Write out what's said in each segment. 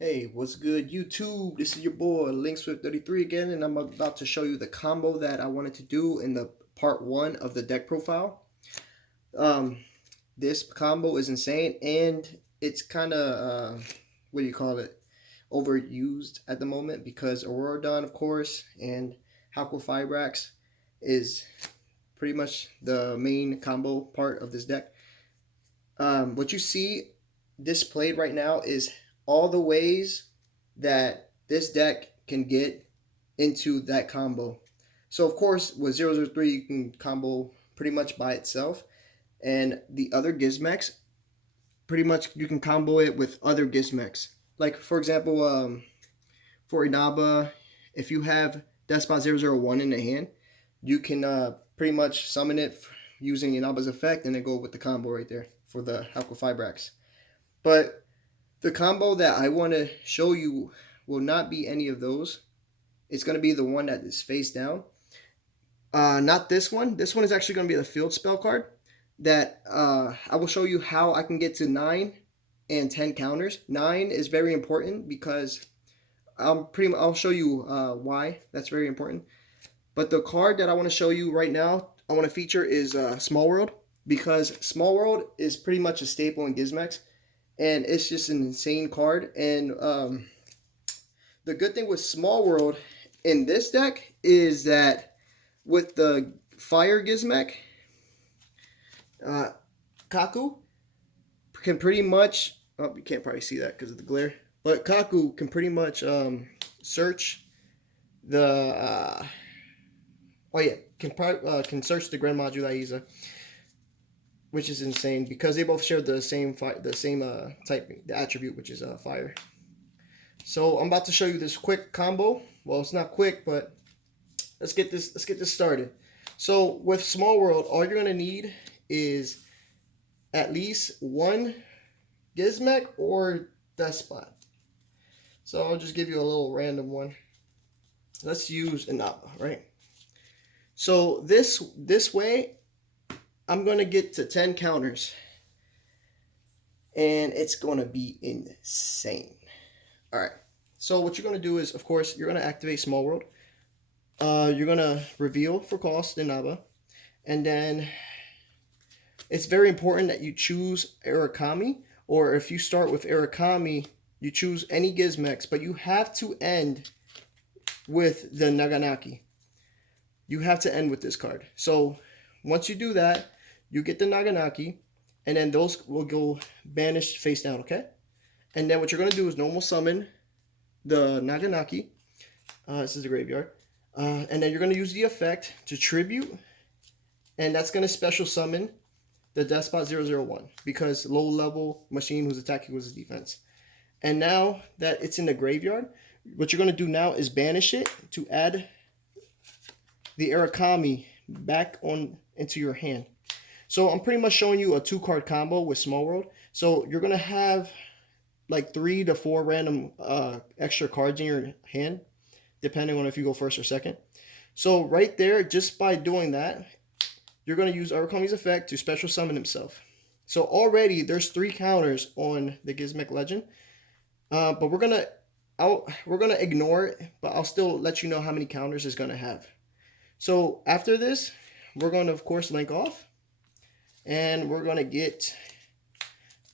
Hey, what's good, YouTube? This is your boy LinkSwift33 again, and I'm about to show you the combo that I wanted to do in the part one of the deck profile. Um, this combo is insane, and it's kind of what do you call it? Overused at the moment because Auroradon, of course, and Halqifibrax is pretty much the main combo part of this deck. What you see displayed right now is all the ways that this deck can get into that combo. So of course with 003 you can combo pretty much by itself, and the other Gizmeks pretty much you can combo it with other Gizmeks. Like for example, for Inaba, if you have Despot 001 in the hand, you can pretty much summon it using Inaba's effect and then go with the combo right there for the Halqifibrax. But the combo that I want to show you will not be any of those. It's going to be the one that is face down. Not this one. This one is actually going to be the field spell card that I will show you how I can get to 9 and 10 counters. 9 is very important because I'll show you why that's very important. But the card that I want to show you right now, I want to feature is Small World, because Small World is pretty much a staple in Gizmex, and it's just an insane card. And the good thing with Small World in this deck is that with the Fire Gizmek, uh, Kaku can pretty much. Oh, you can't probably see that because of the glare. But Kaku can pretty much search the. Oh yeah, can search the Grand Module Aiza, which is insane because they both share the same type, the attribute, which is fire. So I'm about to show you this quick combo. Well, it's not quick, but let's get this started. So with Small World, all you're gonna need is at least one Gizmek or Despot. So I'll just give you a little random one. Let's use Inaba, right? So this way, I'm gonna get to 10 counters, and it's gonna be insane. All right. So what you're gonna do is, of course, you're gonna activate Small World. You're gonna reveal for cost Inaba, and then it's very important that you choose Arakami, or if you start with Arakami, you choose any Gizmex, but you have to end with the Naganaki. You have to end with this card. So once you do that, you get the Naganaki, and then those will go banished face down, okay? And then what you're going to do is normal summon the Naganaki. This is the graveyard. And then you're going to use the effect to tribute, and that's going to special summon the Despot 001 because low level machine who's attacking was his defense. And now that it's in the graveyard, what you're going to do now is banish it to add the Arakami back on into your hand. So I'm pretty much showing you a 2-card combo with Small World. So you're going to have like 3 to 4 random extra cards in your hand, depending on if you go first or second. So right there, just by doing that, you're going to use Arakami's effect to special summon himself. So already there's 3 counters on the Gizmek Legend, but we're gonna ignore it, but I'll still let you know how many counters it's gonna have. So after this, we're going to of course link off, and we're gonna get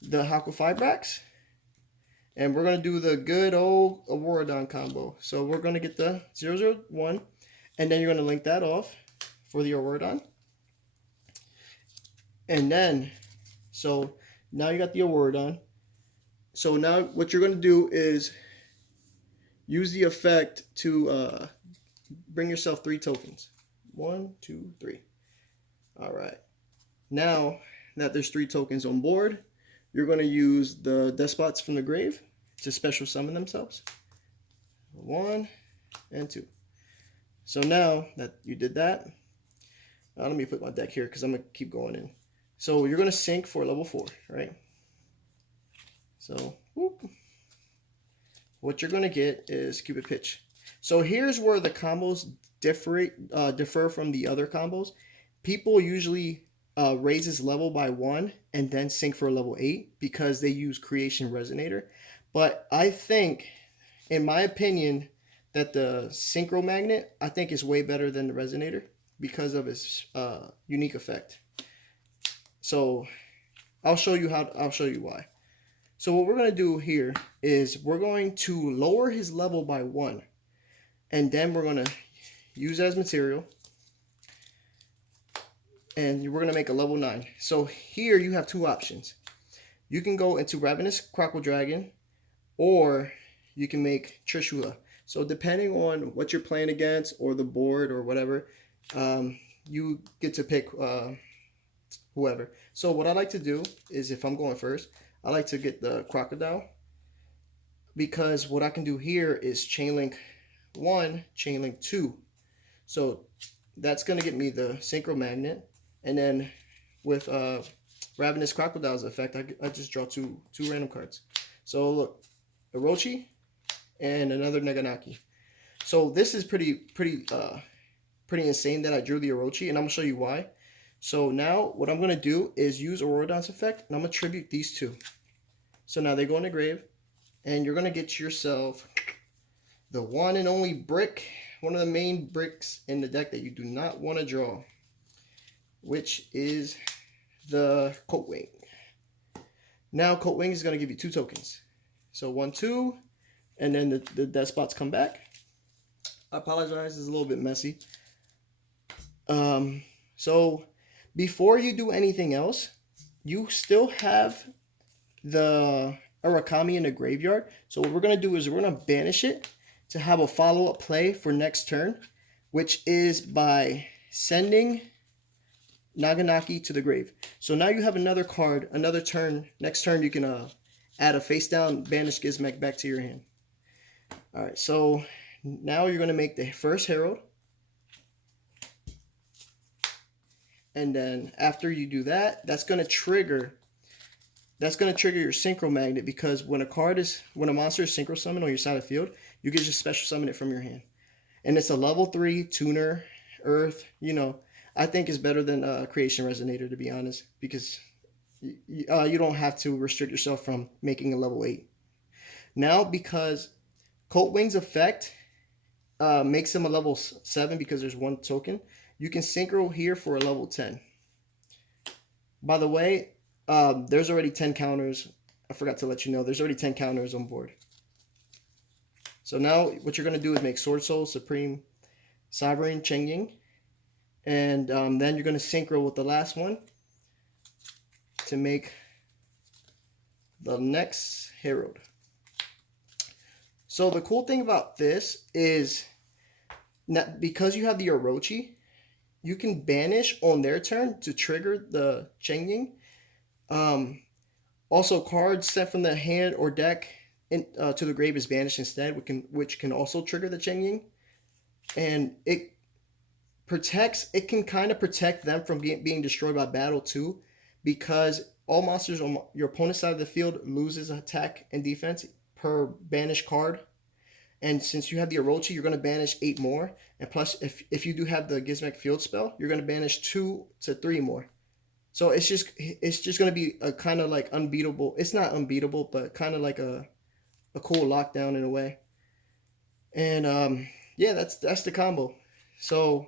the Halqifibrax, and we're gonna do the good old Auroradon combo. So we're gonna get the 001, and then you're gonna link that off for the Auroradon. And then, so now you got the Auroradon. So now what you're going to do is use the effect to bring yourself 3 tokens. 1, 2, 3. All right. Now that there's 3 tokens on board, you're going to use the Despots from the grave to special summon themselves. 1 and 2. So now that you did that, let me put my deck here because I'm going to keep going in. So you're going to sync for level 4, right? So whoop. What you're going to get is Cupid Pitch. So here's where the combos differ from the other combos. People usually raise his level by 1 and then sync for level 8 because they use Creation Resonator. But I think, in my opinion, that the synchro magnet I think is way better than the resonator because of its unique effect. So I'll show you why. So what we're going to do here is we're going to lower his level by 1, and then we're going to use as material, and we're going to make a level 9. So here you have two options. You can go into Ravenous Crockle Dragon, or you can make Trishula. So depending on what you're playing against or the board or whatever, you get to pick whoever. So what I like to do is, if I'm going first, I like to get the Crocodile, because what I can do here is chain link 1, chain link 2. So that's going to get me the Synchro Magnet, and then with Ravenous Crocodile's effect, I just draw two random cards. So look, Orochi and another Naganaki. So this is pretty insane that I drew the Orochi, and I'm gonna show you why. So now what I'm gonna do is use Aurodon's effect, and I'm gonna tribute these two. So now they go in the grave, and you're gonna get yourself the one and only brick, one of the main bricks in the deck that you do not want to draw, which is the Coatwing. Now Coatwing is gonna give you 2 tokens. So 1, 2, and then the death spots come back. I apologize, it's a little bit messy. So before you do anything else, you still have the Arakami in the graveyard. So what we're going to do is we're going to banish it to have a follow-up play for next turn, which is by sending Naganaki to the grave. So now you have another card, another turn. Next turn you can add a face-down banished Gizmek back to your hand. Alright, so now you're going to make the first Herald. And then after you do that, that's going to trigger your Synchro Magnet, because when a monster is Synchro Summoned on your side of the field, you can just special summon it from your hand. And it's a level 3 tuner, Earth, I think is better than Creation Resonator, to be honest, because you don't have to restrict yourself from making a level 8. Now, because Coatwing's effect makes him a level 7 because there's 1 token, you can synchro here for a level 10. By the way, there's already 10 counters. I forgot to let you know, there's already 10 counters on board. So now what you're going to do is make Sword Soul, Supreme, Sovereign, Chengying. And then you're going to synchro with the last one to make the next Herald. So the cool thing about this is, because you have the Orochi, you can banish on their turn to trigger the Chengying. Also, cards sent from the hand or deck to the grave is banished instead, which can also trigger the Chengying. And it can kind of protect them from being destroyed by battle too, because all monsters on your opponent's side of the field loses attack and defense per banished card. And since you have the Orochi, you're going to banish 8 more. And plus, if you do have the Gizmek field spell, you're going to banish 2 to 3 more. So it's just going to be a kind of like unbeatable. It's not unbeatable, but kind of like a cool lockdown in a way. And yeah, that's the combo. So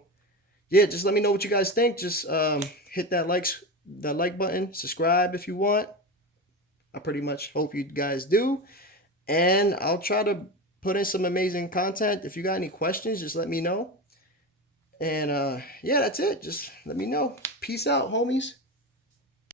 yeah, just let me know what you guys think. Just hit that like button, subscribe if you want. I pretty much hope you guys do. And I'll try to put in some amazing content. If you got any questions, just let me know. And yeah, that's it. Just let me know. Peace out, homies.